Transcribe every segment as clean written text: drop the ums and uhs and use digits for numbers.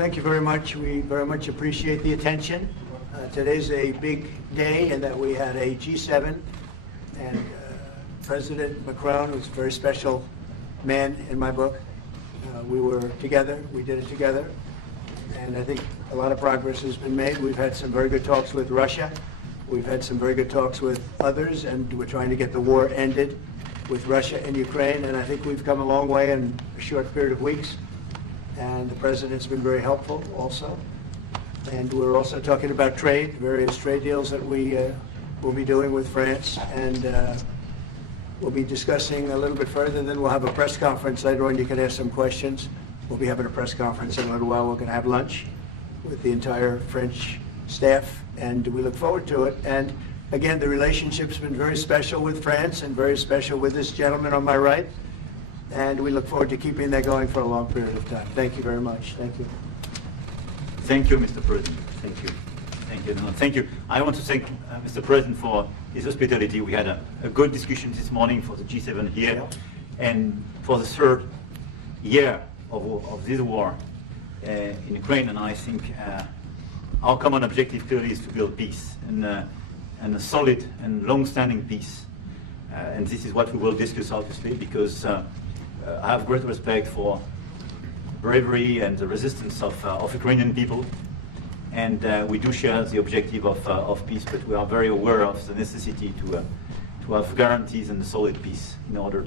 thank you very much. We very much appreciate the attention. Today's a big day in that we had a G7, and President Macron was a very special man in my book. We were together, we did it together, and I think a lot of progress has been made. We've had some very good talks with Russia. We've had some very good talks with others, and we're trying to get the war ended with Russia and Ukraine, and I think we've come a long way in a short period of weeks. And the President's been very helpful also. And we're also talking about trade, various trade deals that we will be doing with France, and we'll be discussing a little bit further. Then we'll have a press conference later on. You can ask some questions. We'll be having a press conference in a little while. We're going to have lunch with the entire French staff, and we look forward to it. And again, the relationship's been very special with France and very special with this gentleman on my right. And we look forward to keeping that going for a long period of time. Thank you very much. Thank you. Thank you, Mr. President. Thank you. Thank you. No, thank you. I want to thank Mr. President for his hospitality. We had a good discussion this morning for the G7 here. Yeah. And for the third year of this war in Ukraine, and I think our common objective clearly is to build peace, and a solid and long-standing peace. And this is what we will discuss, obviously, because I have great respect for bravery and the resistance of Ukrainian people, and we do share the objective of peace, but we are very aware of the necessity to have guarantees and a solid peace in order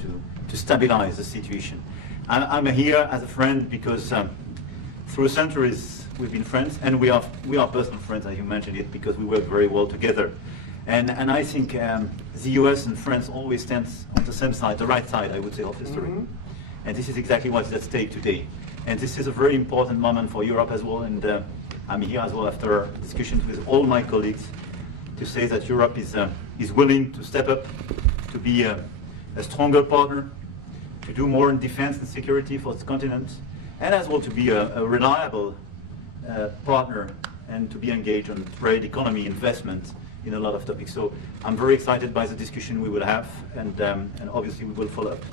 to stabilize the situation. I'm here as a friend because through centuries we've been friends, and we are personal friends, as you mentioned it, because we work very well together. And I think the US and France always stand on the same side, the right side, I would say, of history. Mm-hmm. And this is exactly what's at stake today. And this is a very important moment for Europe as well. And I'm here as well after discussions with all my colleagues to say that Europe is willing to step up, to be a stronger partner, to do more in defense and security for its continent, and as well to be a reliable partner and to be engaged on trade, economy, investment, in a lot of topics. So I'm very excited by the discussion we will have, and obviously we will follow up.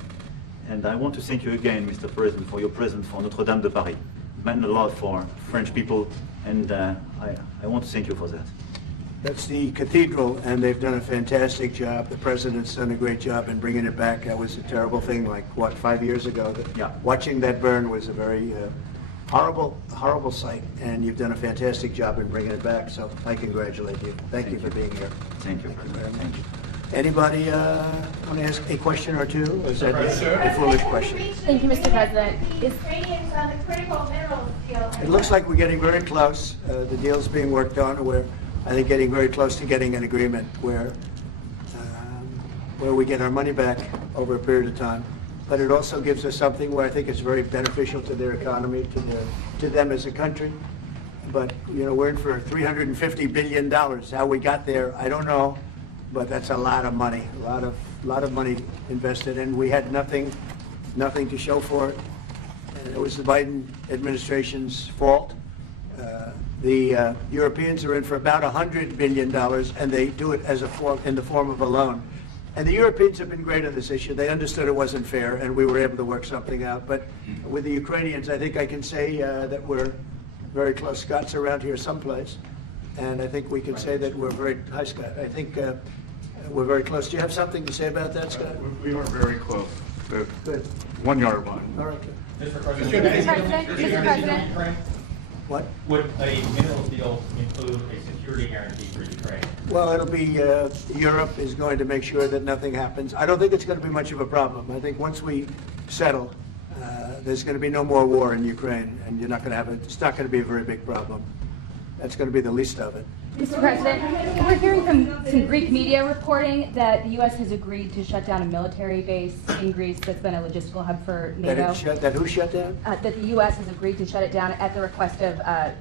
And I want to thank you again, Mr. President, for your presence for Notre-Dame de Paris. It meant a lot for French people, and I want to thank you for that. That's the cathedral, and they've done a fantastic job. The President's done a great job in bringing it back. That was a terrible thing, like, what, 5 years ago? Yeah. Watching that burn was a very horrible sight, and you've done a fantastic job in bringing it back, so I congratulate you. Thank you for being here. Thank you. Thank you. Anybody want to ask a question or two? Or is that a foolish question? Thank you, Mr. President. Ukrainians on the critical minerals deal. It looks like we're getting very close. The deal's being worked on. We're, I think, getting very close to getting an agreement where we get our money back over a period of time. But it also gives us something where I think it's very beneficial to their economy, to them as a country. But, you know, we're in for $350 billion. How we got there, I don't know, but that's a lot of money, a lot of money invested, and we had nothing to show for it. And it was the Biden administration's fault. The Europeans are in for about $100 billion, and they do it as in the form of a loan. And the Europeans have been great on this issue. They understood it wasn't fair, and we were able to work something out. But with the Ukrainians, I think I can say that we're very close. Scott's around here someplace, and I think we can say that we're very, hi Scott, I think we're very close. Do you have something to say about that, Scott? We are very close. Good. 1 yard line. All right, good. Mr. President. What? Would a mineral deal include a security guarantee for Ukraine? Well, it'll be, Europe is going to make sure that nothing happens. I don't think it's going to be much of a problem. I think once we settle, there's going to be no more war in Ukraine, and you're not going to have it. It's not going to be a very big problem. That's going to be the least of it. Mr. President, we're hearing from some Greek media reporting that the U.S. has agreed to shut down a military base in Greece that's been a logistical hub for NATO. That who shut down? That the U.S. has agreed to shut it down at the request of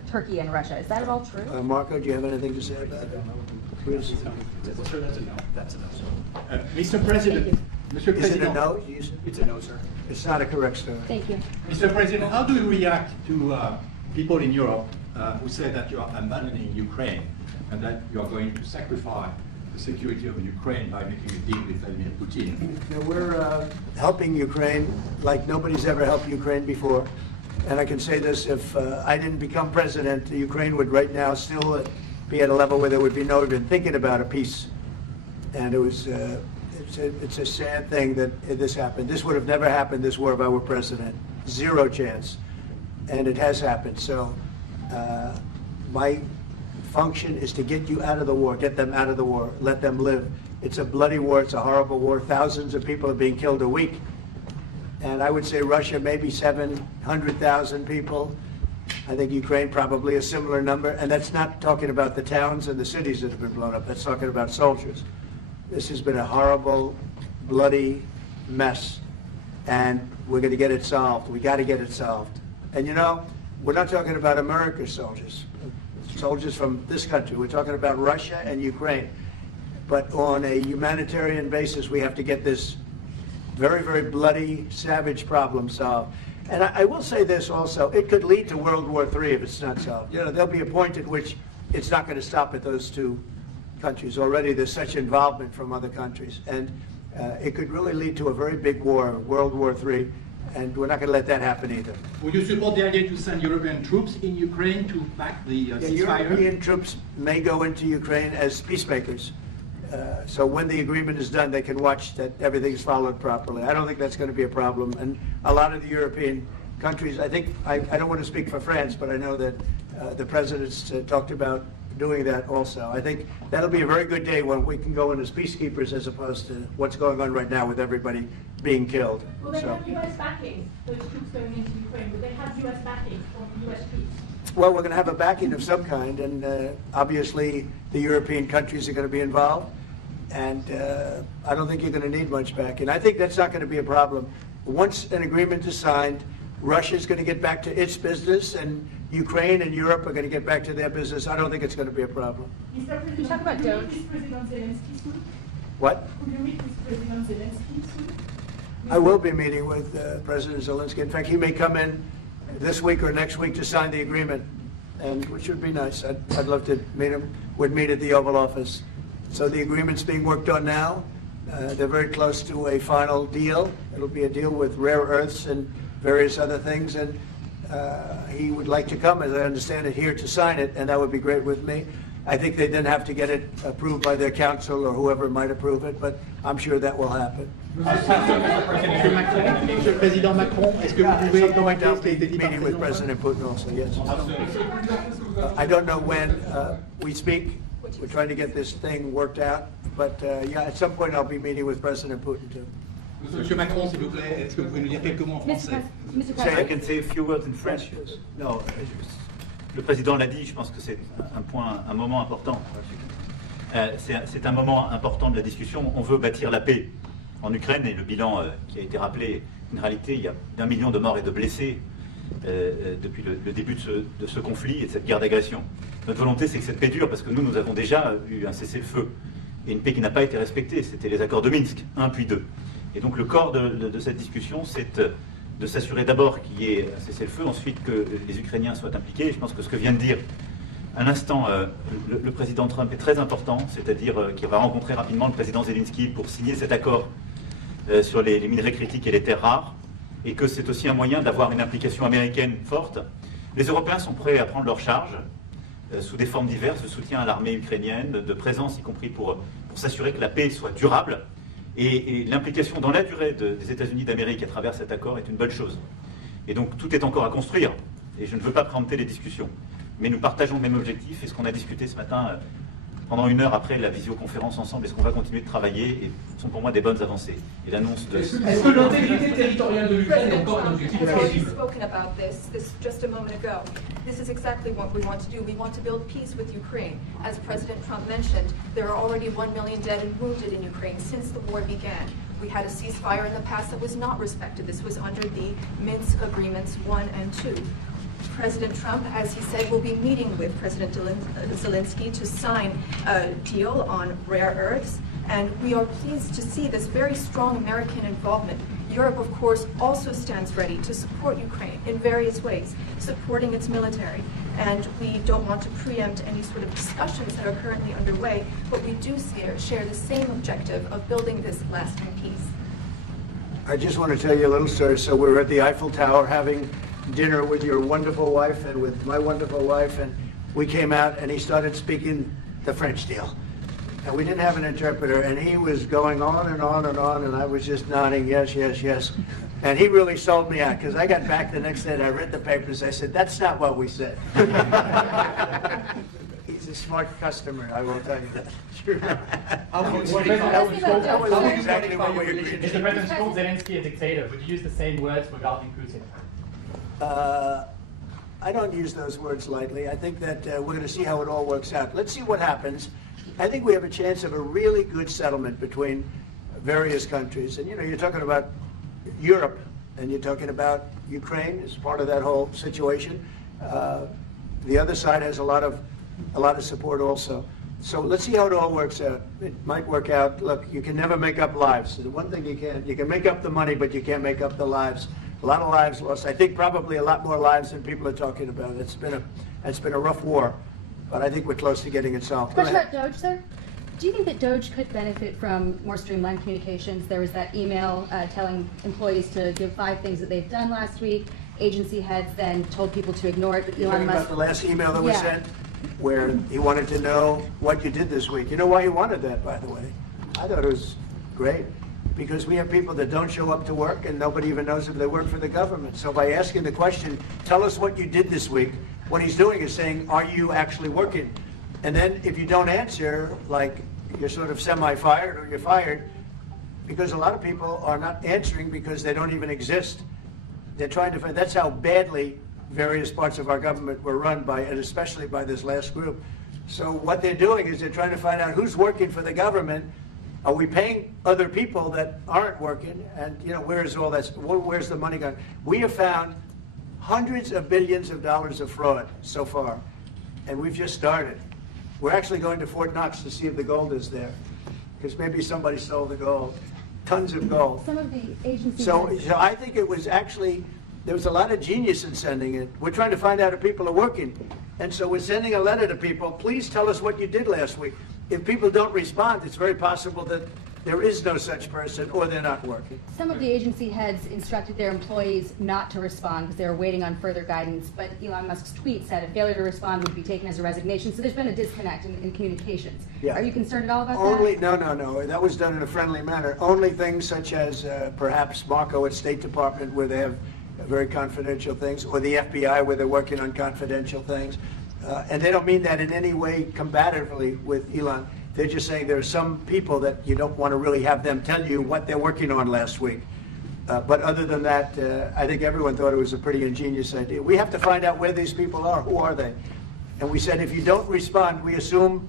Turkey and Russia. Is that at all true? Marco, do you have anything to say about that? Please. Sir, that's a no. That's a no, sir. Mr. President. Mr. Is it a President. no? It's a no, sir. It's not a correct story. Thank you. Mr. President, how do you react to people in Europe who say that you are abandoning Ukraine and that you are going to sacrifice the security of Ukraine by making a deal with Vladimir Putin? We're helping Ukraine like nobody's ever helped Ukraine before. And I can say this, if I didn't become president, Ukraine would right now still be at a level where there would be no even thinking about a peace. And it's a sad thing that this happened. This would have never happened, this war, if I were president. Zero chance. And it has happened. So my function is to get you out of the war, get them out of the war, let them live. It's a bloody war, it's a horrible war. Thousands of people are being killed a week. And I would say Russia, maybe 700,000 people. I think Ukraine, probably a similar number. And that's not talking about the towns and the cities that have been blown up. That's talking about soldiers. This has been a horrible, bloody mess. And we're going to get it solved. We got to get it solved. And you know, we're not talking about America's soldiers from this country. We're talking about Russia and Ukraine. But on a humanitarian basis, we have to get this very, very bloody, savage problem solved. And I will say this also, it could lead to World War III if it's not solved. You know, there'll be a point at which it's not going to stop at those two countries. Already there's such involvement from other countries. And it could really lead to a very big war, World War III. And we're not going to let that happen either. Would you support the idea to send European troops in Ukraine to back the ceasefire? European troops may go into Ukraine as peacemakers. So when the agreement is done, they can watch that everything's followed properly. I don't think that's going to be a problem. And a lot of the European countries, I think, I don't want to speak for France, but I know that the presidents talked about doing that also. I think that'll be a very good day when we can go in as peacekeepers as opposed to what's going on right now with everybody being killed. Will they have U.S. backing, those troops going into Ukraine? Will they have U.S. backing from U.S. troops? Well, we're going to have a backing of some kind, and obviously the European countries are going to be involved. And I don't think you're going to need much backing. I think that's not going to be a problem. Once an agreement is signed, Russia's going to get back to its business, and Ukraine and Europe are going to get back to their business. I don't think it's going to be a problem. Mr. President, talk about will you Doge? meet with President Zelensky soon? What? Will you meet with President Zelensky soon? I will be meeting with President Zelensky. In fact, he may come in this week or next week to sign the agreement, and which would be nice. I'd love to meet him. Would meet at the Oval Office. So the agreement's being worked on now. They're very close to a final deal. It'll be a deal with rare earths and various other things, and he would like to come, as I understand it, here to sign it, and that would be great with me. I think they then have to get it approved by their council or whoever might approve it, but I'm sure that will happen. Monsieur le Président Macron, est-ce que vous pouvez commenter ce qui a été dit par Meeting with President Putin also, yes. I don't know when we speak. We're trying to get this thing worked out, but yeah, at some point I'll be meeting with President Putin too. Monsieur Macron, s'il vous plaît, est-ce que vous pouvez nous dire quelques mots en français? Mr. I President. can say a few words in French. No, le président l'a dit, je pense que c'est un moment important. C'est un moment important de la discussion. On veut bâtir la paix en Ukraine et le bilan qui a été rappelé, une réalité, il y a d'1 million de morts et de blessés depuis le début de ce conflit et de cette guerre d'agression. Notre volonté, c'est que cette paix dure, parce que nous avons déjà eu un cessez-le-feu et une paix qui n'a pas été respectée. C'était les accords de Minsk, 1 puis 2. Et donc le corps de cette discussion, c'est de s'assurer d'abord qu'il y ait un cessez-le-feu, ensuite que les Ukrainiens soient impliqués. Et je pense que ce que vient de dire à l'instant le président Trump est très important, c'est-à-dire qu'il va rencontrer rapidement le président Zelensky pour signer cet accord sur les minerais critiques et les terres rares, et que c'est aussi un moyen d'avoir une implication américaine forte. Les Européens sont prêts à prendre leur charge sous des formes diverses de soutien à l'armée ukrainienne, de présence, y compris pour s'assurer que la paix soit durable. Et l'implication dans la durée des États-Unis d'Amérique à travers cet accord est une bonne chose. Et donc tout est encore à construire, et je ne veux pas préempter les discussions. Mais nous partageons le même objectif, et ce qu'on a discuté ce matin pendant 1 heure après la visioconférence ensemble, et ce qu'on va continuer de travailler, et sont pour moi des bonnes avancées. Et l'annonce de... Est-ce que l'intégrité territoriale de l'Ukraine est encore un objectif We've already possible? spoken about this just a moment ago. This is exactly what we want to do. We want to build peace with Ukraine. As President Trump mentioned, there are already 1 million dead and wounded in Ukraine since the war began. We had a ceasefire in the past that was not respected. This was under the Minsk Agreements 1 and 2. President Trump, as he said, will be meeting with President Zelensky to sign a deal on rare earths, and we are pleased to see this very strong American involvement. Europe, of course, also stands ready to support Ukraine in various ways, supporting its military, and we don't want to preempt any sort of discussions that are currently underway, but we do share the same objective of building this lasting peace. I just want to tell you a little story. So we were at the Eiffel Tower having dinner with your wonderful wife and with my wonderful wife, and we came out and he started speaking the French deal. And we didn't have an interpreter, and he was going on and on and on, and I was just nodding, yes, yes, yes. And he really sold me out, because I got back the next day and I read the papers. I said, that's not what we said. He's a smart customer, I will tell you that. How would you That was exactly what we agreed. Mr. President called Zelensky a dictator. Would you use the same words regarding Putin? I don't use those words lightly. I think that we're going to see how it all works out. Let's see what happens. I think we have a chance of a really good settlement between various countries. And, you know, you're talking about Europe, and you're talking about Ukraine as part of that whole situation. The other side has a lot of support also. So let's see how it all works out. It might work out. Look, you can never make up lives. The one thing you can make up the money, but you can't make up the lives. A lot of lives lost. I think probably a lot more lives than people are talking about. It's been a rough war, but I think we're close to getting it solved. Go Question ahead. about Doge, sir. Do you think that Doge could benefit from more streamlined communications? There was that email telling employees to give 5 things that they've done last week. Agency heads then told people to ignore it, but You're Elon talking about Musk. the last email that was Yeah. sent, where he wanted to know what you did this week. You know why he wanted that, by the way? I thought it was great, because we have people that don't show up to work, and nobody even knows if they work for the government. So by asking the question, tell us what you did this week, what he's doing is saying, are you actually working? And then if you don't answer, like you're sort of semi-fired or you're fired, because a lot of people are not answering because they don't even exist. They're trying to find, that's how badly various parts of our government were run by, and especially by this last group. So what they're doing is they're trying to find out who's working for the government. Are we paying other people that aren't working? And, you know, where's all that, where's the money gone? We have found hundreds of billions of dollars of fraud so far, and we've just started. We're actually going to Fort Knox to see if the gold is there, because maybe somebody stole the gold, tons of gold. Some of the agencies. So I think it was actually, there was a lot of genius in sending it. We're trying to find out if people are working. And so we're sending a letter to people, please tell us what you did last week. If people don't respond, it's very possible that there is no such person or they're not working. Some of the agency heads instructed their employees not to respond because they were waiting on further guidance, but Elon Musk's tweet said a failure to respond would be taken as a resignation. So there's been a disconnect in communications. Yeah. Are you concerned at all about Only, that? no. That was done in a friendly manner. Only things such as perhaps Marco at State Department, where they have very confidential things, or the FBI, where they're working on confidential things. And they don't mean that in any way combatively with Elon. They're just saying there are some people that you don't want to really have them tell you what they're working on last week. But other than that, I think everyone thought it was a pretty ingenious idea. We have to find out where these people are. Who are they? And we said if you don't respond, we assume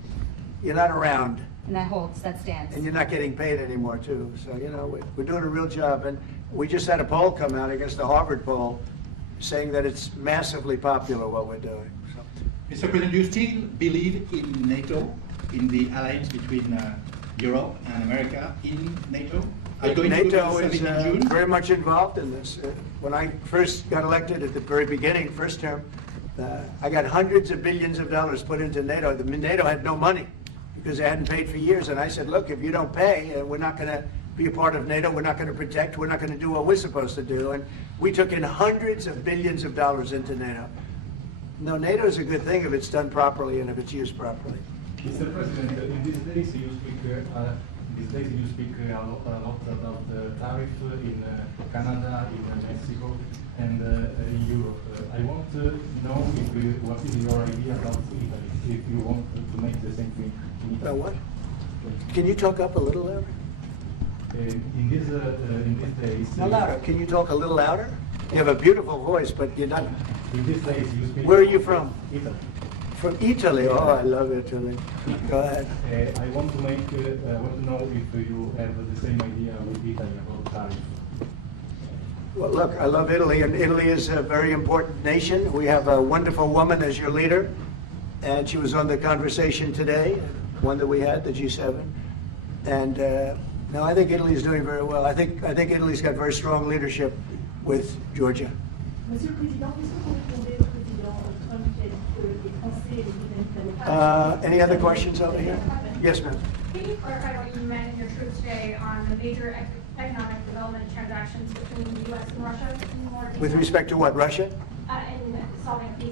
you're not around. And that holds, that stands. And you're not getting paid anymore, too. So, you know, we're doing a real job. And we just had a poll come out against the Harvard poll saying that it's massively popular what we're doing. So. Mr. President, do you still believe in NATO, in the alliance between Europe and America in NATO? Are you going to NATO the is summit in June? very much involved in this. When I first got elected at the very beginning, first term, I got hundreds of billions of dollars put into NATO. NATO had no money because they hadn't paid for years. And I said, look, if you don't pay, we're not going to be a part of NATO. We're not going to protect. We're not going to do what we're supposed to do. And we took in hundreds of billions of dollars into NATO. No, NATO is a good thing if it's done properly and if it's used properly. Mr. President, in these days you speak a lot about tariff in Canada, in Mexico, and in Europe. I want to know what is your idea about Italy, if you want to make the same thing in Italy. What? Can you talk up a little louder? In these days. No, louder. Can you talk a little louder? You have a beautiful voice, but you're not. In these days you speak. Where are you from? Italy. From Italy. Oh, I love Italy. Go ahead. I want to know if you have the same idea with Italy about tariff. Well, look, I love Italy, and Italy is a very important nation. We have a wonderful woman as your leader, and she was on the conversation today, one that we had, the G7. And no, I think Italy is doing very well. I think Italy's got very strong leadership with Georgia. Monsieur le Président, qu'est-ce que vous répondez au président Trump qui a dit que les Français et les Britanniques n'allaient pas... Any other questions over here? Yes, ma'am. Can you clarify what you meant in your truth today on the major economic development transactions between the U.S. and Russia? With respect to what, Russia?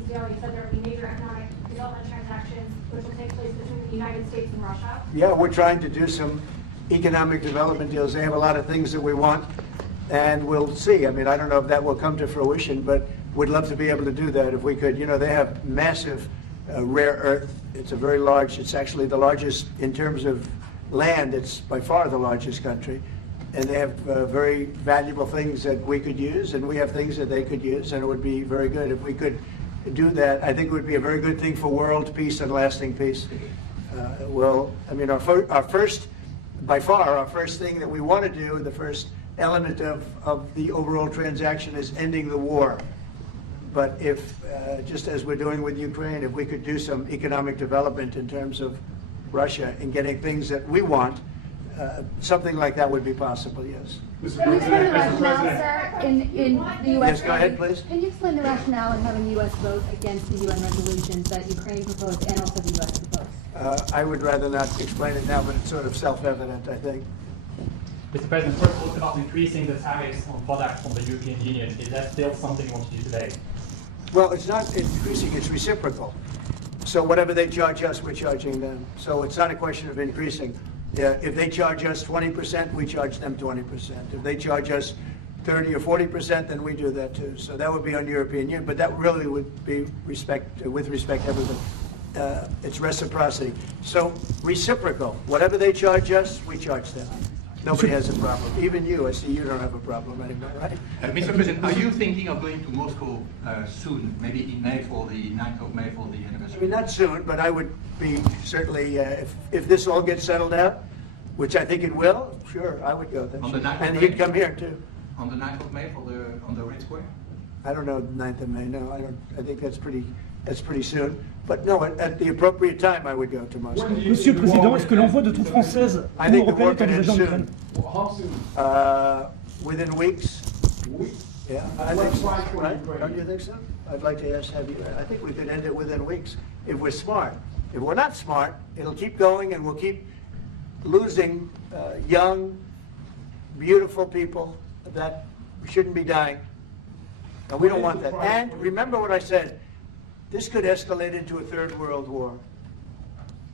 Trudeau, he said there will be major economic development transactions which will take place between the United States and Russia. Yeah, we're trying to do some economic development deals. They have a lot of things that we want, and we'll see. I mean, I don't know if that will come to fruition, but we'd love to be able to do that if we could. You know, they have massive rare earth. It's a very large, it's actually the largest in terms of land. It's by far the largest country. And they have very valuable things that we could use, and we have things that they could use, and it would be very good if we could do that. I think it would be a very good thing for world peace and lasting peace. Well, I mean, our first, by far, our first thing that we want to do, the first element of the overall transaction is ending the war. But if, just as we're doing with Ukraine, if we could do some economic development in terms of Russia and getting things that we want, something like that would be possible, yes. Can you explain the rationale, sir, in the U.S. Yes, go ahead, please. Can you explain the rationale in having the U.S. vote against the UN resolutions that Ukraine proposed and also the U.S. proposed? I would rather not explain it now, but it's sort of self-evident, I think. Mr. President, first talk about increasing the tariffs on products from the European Union. Is that still something you want to do today? Well, it's not increasing, it's reciprocal. So whatever they charge us, we're charging them. So it's not a question of increasing. If they charge us 20%, we charge them 20%. If they charge us 30 or 40%, then we do that too. So that would be on European Union, but that really would be with respect to everything. It's reciprocity. So reciprocal. Whatever they charge us, we charge them. Nobody has a problem. Even you, I see you don't have a problem anymore, right? Mr. President, are you thinking of going to Moscow soon, maybe in May for the 9th of May for the anniversary? I mean, not soon, but I would be certainly, if this all gets settled out, which I think it will, sure, I would go then. On the 9th of And May? he'd come here too. On the 9th of May on the Red Square? I don't know, 9th of May, no, I don't, I think that's pretty soon. But no, at the appropriate time, I would go to Moscow. Monsieur le Président, est-ce que l'envoi de troupes françaises I ou think the war européennes est can envisagé end en soon. Ukraine? Within weeks. Yeah, I think so, right? Don't you think so? I'd like to ask, I think we could end it within weeks if we're smart. If we're not smart, it'll keep going and we'll keep losing young, beautiful people that shouldn't be dying. And we don't want that. And remember what I said, this could escalate into a third world war.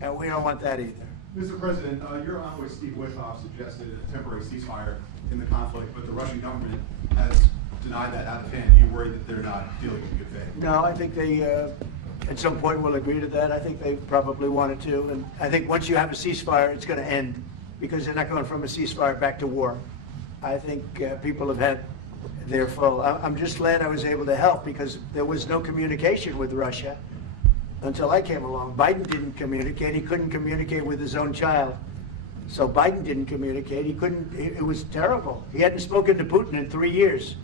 And we don't want that either. Mr. President, your envoy Steve Witkoff suggested a temporary ceasefire in the conflict, but the Russian government has denied that out of hand. Are you worried that they're not dealing in good faith? No, I think they, at some point, will agree to that. I think they probably wanted to. And I think once you have a ceasefire, it's going to end because they're not going from a ceasefire back to war. I think people have had their full. I'm just glad I was able to help because there was no communication with Russia until I came along. Biden didn't communicate. He couldn't communicate with his own child. So Biden didn't communicate. He couldn't. It was terrible. He hadn't spoken to Putin in 3 years.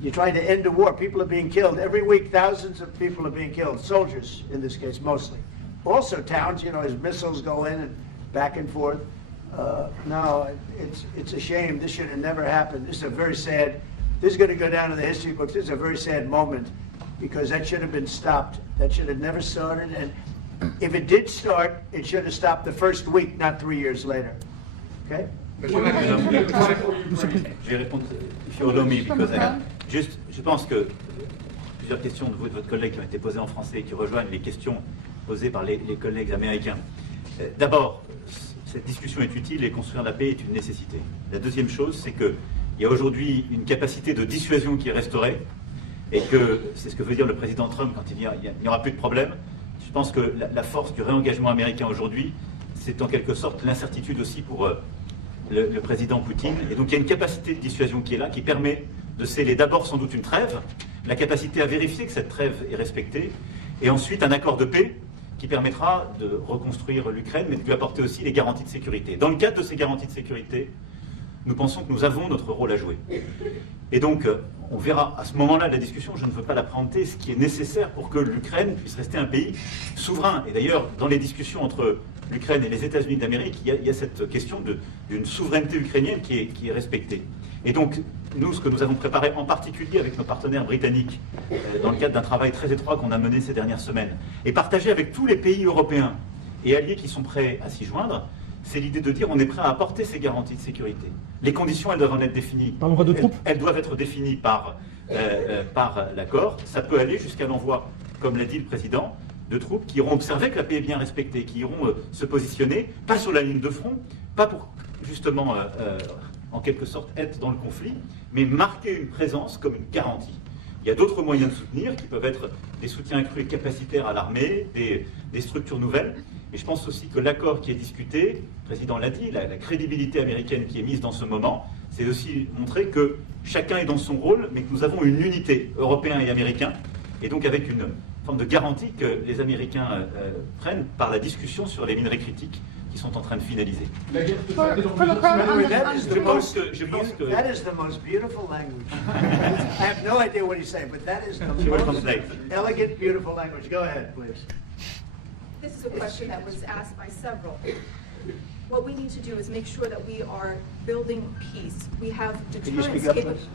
You're trying to end a war. People are being killed. Every week, thousands of people are being killed. Soldiers, in this case, mostly. Also towns, you know, as missiles go in and back and forth. No, it's a shame. This should have never happened. This is a very sad, this is going to go down in the history books. This is a very sad moment because that should have been stopped. That should have never started. And if it did start, it should have stopped the first week, not 3 years later. Okay? Je vais répondre, if you allow me, because juste, je pense que plusieurs questions de votre collègue qui ont été posées en français et qui rejoignent les questions posées par les collègues américains. D'abord, cette discussion est utile et construire la paix est une nécessité. La deuxième chose, c'est qu'il y a aujourd'hui une capacité de dissuasion qui est restaurée et que c'est ce que veut dire le président Trump quand il n'y aura plus de problème. Je pense que la force du réengagement américain aujourd'hui, c'est en quelque sorte l'incertitude aussi pour le président Poutine. Et donc il y a une capacité de dissuasion qui est là, qui permet de sceller d'abord sans doute une trêve, la capacité à vérifier que cette trêve est respectée, et ensuite un accord de paix qui permettra de reconstruire l'Ukraine, mais de lui apporter aussi les garanties de sécurité. Dans le cadre de ces garanties de sécurité, nous pensons que nous avons notre rôle à jouer. Et donc, on verra à ce moment-là de la discussion, je ne veux pas la préempter, ce qui est nécessaire pour que l'Ukraine puisse rester un pays souverain. Et d'ailleurs, dans les discussions entre l'Ukraine et les États-Unis d'Amérique, il y a cette question d'une souveraineté ukrainienne qui est respectée. Et donc, nous, ce que nous avons préparé en particulier avec nos partenaires britanniques, dans le cadre d'un travail très étroit qu'on a mené ces dernières semaines, et partagé avec tous les pays européens et alliés qui sont prêts à s'y joindre, c'est l'idée de dire on est prêt à apporter ces garanties de sécurité. Les conditions, elles doivent en être définies. Par l'envoi de troupes ? Elles doivent être définies par l'accord. Ça peut aller jusqu'à l'envoi comme l'a dit le président, de troupes qui iront observer que la paix est bien respectée, qui iront se positionner, pas sur la ligne de front, pas pour justement, en quelque sorte, être dans le conflit, mais marquer une présence comme une garantie. Il y a d'autres moyens de soutenir, qui peuvent être des soutiens accrus et capacitaires à l'armée, des structures nouvelles. Et je pense aussi que l'accord qui est discuté, le président l'a dit, la crédibilité américaine qui est mise dans ce moment, c'est aussi montrer que chacun est dans son rôle, mais que nous avons une unité, Européens et Américains, et donc avec une forme de garantie que les Américains prennent par la discussion sur les minerais critiques qui sont en train de finaliser. For Macron, That is the most que beautiful language. I have no idea what he's saying, but that is the most elegant, beautiful language. Go ahead, please. This is a question that was asked by several. What we need to do is make sure that we are building peace. We have Can you speak up, please?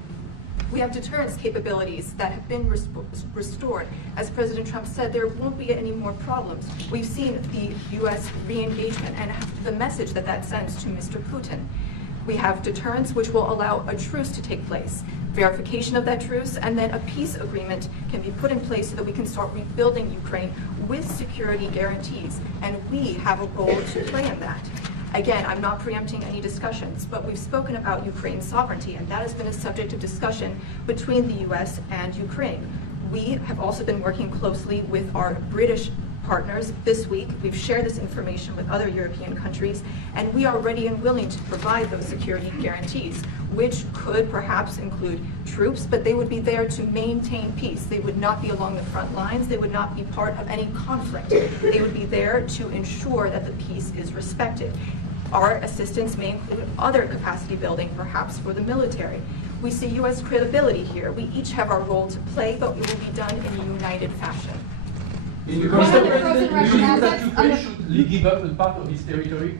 We have deterrence capabilities that have been restored. As President Trump said, there won't be any more problems. We've seen the U.S. re-engagement and the message that that sends to Mr. Putin. We have deterrence, which will allow a truce to take place, verification of that truce, and then a peace agreement can be put in place so that we can start rebuilding Ukraine with security guarantees. And we have a role to play in that. Again, I'm not preempting any discussions, but we've spoken about Ukraine's sovereignty, and that has been a subject of discussion between the U.S. and Ukraine. We have also been working closely with our British partners this week. We've shared this information with other European countries, and we are ready and willing to provide those security guarantees, which could perhaps include troops, but they would be there to maintain peace. They would not be along the front lines. They would not be part of any conflict. They would be there to ensure that the peace is respected. Our assistance may include other capacity building, perhaps for the military. We see U.S. credibility here. We each have our role to play, but it will be done in a united fashion. Mr. President, do you think that Ukraine should give up a part of its territory?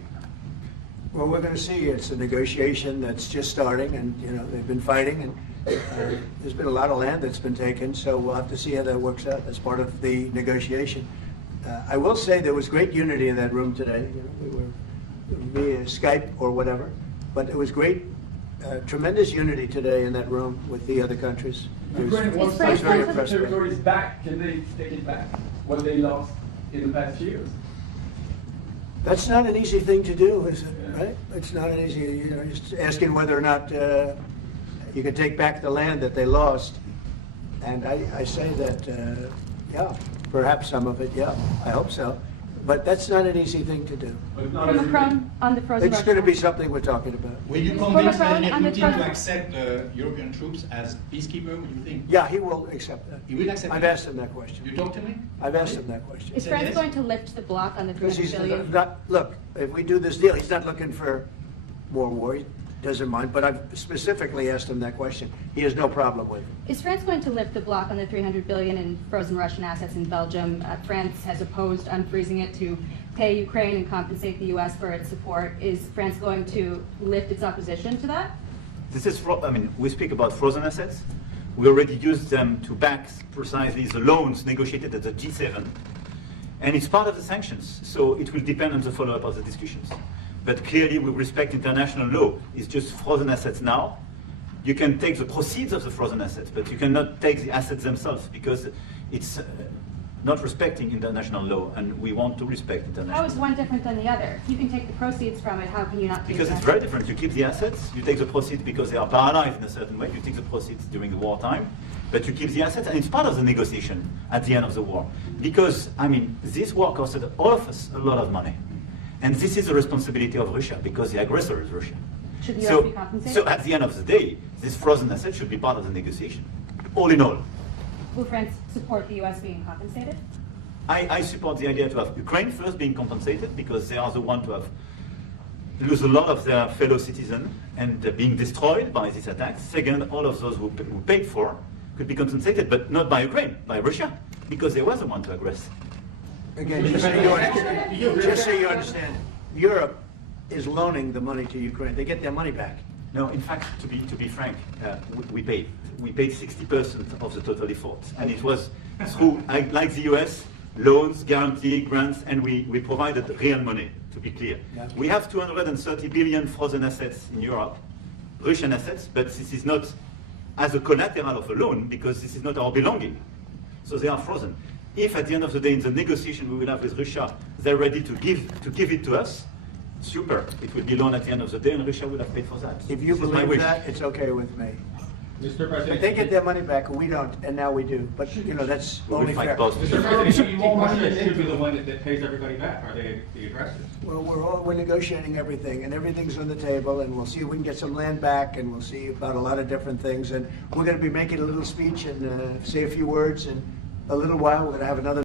Well, we're going to see. It's a negotiation that's just starting, and they've been fighting, and there's been a lot of land that's been taken. So we'll have to see how that works out as part of the negotiation. I will say there was great unity in that room today. We were via Skype or whatever, but it was great, tremendous unity today in that room with the other countries. Ukraine wants I was very impressed with it. territories back. Can they take it back? What they lost in the past years? That's not an easy thing to do, is it? Right? It's not an easy. Just asking whether or not you can take back the land that they lost, and I say that, yeah, perhaps some of it, yeah, I hope so. But that's not an easy thing to do. For Macron on the frozen It's going to be something we're talking about. Will you convince Vladimir Putin to accept the European troops as peacekeeper, would you think? Yeah, he will accept that. He will accept I've that? asked him that question. You talked to me? I've asked him that question. Is France going to lift the block on the Because 300 he's billion? not, look, if we do this deal, he's not looking for more war. He doesn't mind, but I've specifically asked him that question. He has no problem with it. Is France going to lift the block on the 300 billion in frozen Russian assets in Belgium? France has opposed unfreezing it to pay Ukraine and compensate the U.S. for its support. Is France going to lift its opposition to that? This is, we speak about frozen assets. We already used them to back precisely the loans negotiated at the G7. And it's part of the sanctions, so it will depend on the follow-up of the discussions. But clearly, we respect international law. It's just frozen assets now. You can take the proceeds of the frozen assets, but you cannot take the assets themselves because it's not respecting international law, and we want to respect international law. How is one different than the other? You can take the proceeds from it, how can you not take Because the it's very different. You keep the assets, you take the proceeds because they are paralyzed in a certain way, you take the proceeds during the wartime, but you keep the assets, and it's part of the negotiation at the end of the war. Because, this war costed all of us a lot of money. And this is the responsibility of Russia, because the aggressor is Russia. Should the US be compensated? So at the end of the day, this frozen asset should be part of the negotiation, all in all. Will France support the U.S. being compensated? I support the idea to have Ukraine first being compensated because they are the ones to have lose a lot of their fellow citizens and being destroyed by these attacks. Second, all of those who paid for could be compensated, but not by Ukraine, by Russia, because they were the one to aggress. Again, just so you understand, Europe is loaning the money to Ukraine. They get their money back. No, in fact, to be frank, we paid 60% of the total effort, and it was through, like the US, loans, guarantee, grants, and we provided real money, to be clear. We have 230 billion frozen assets in Europe, Russian assets, but this is not as a collateral of a loan, because this is not our belonging. So they are frozen. if at the end of the day in the negotiation we will have with Russia, they're ready to give it to us, super. It will be loan at the end of the day, and Russia will have paid for that. If you This is my believe wish. that, it's okay with me. Mr. But President. they get their money back, we don't, and now we do. But, you know, that's We will only fight fair. both. Mr. President, should be more money, it should be the one that pays everybody back, are they the aggressors? Well, we're negotiating everything, and everything's on the table, and we'll see if we can get some land back, and we'll see about a lot of different things. And we're gonna be making a little speech and say a few words in a little while. We're gonna have another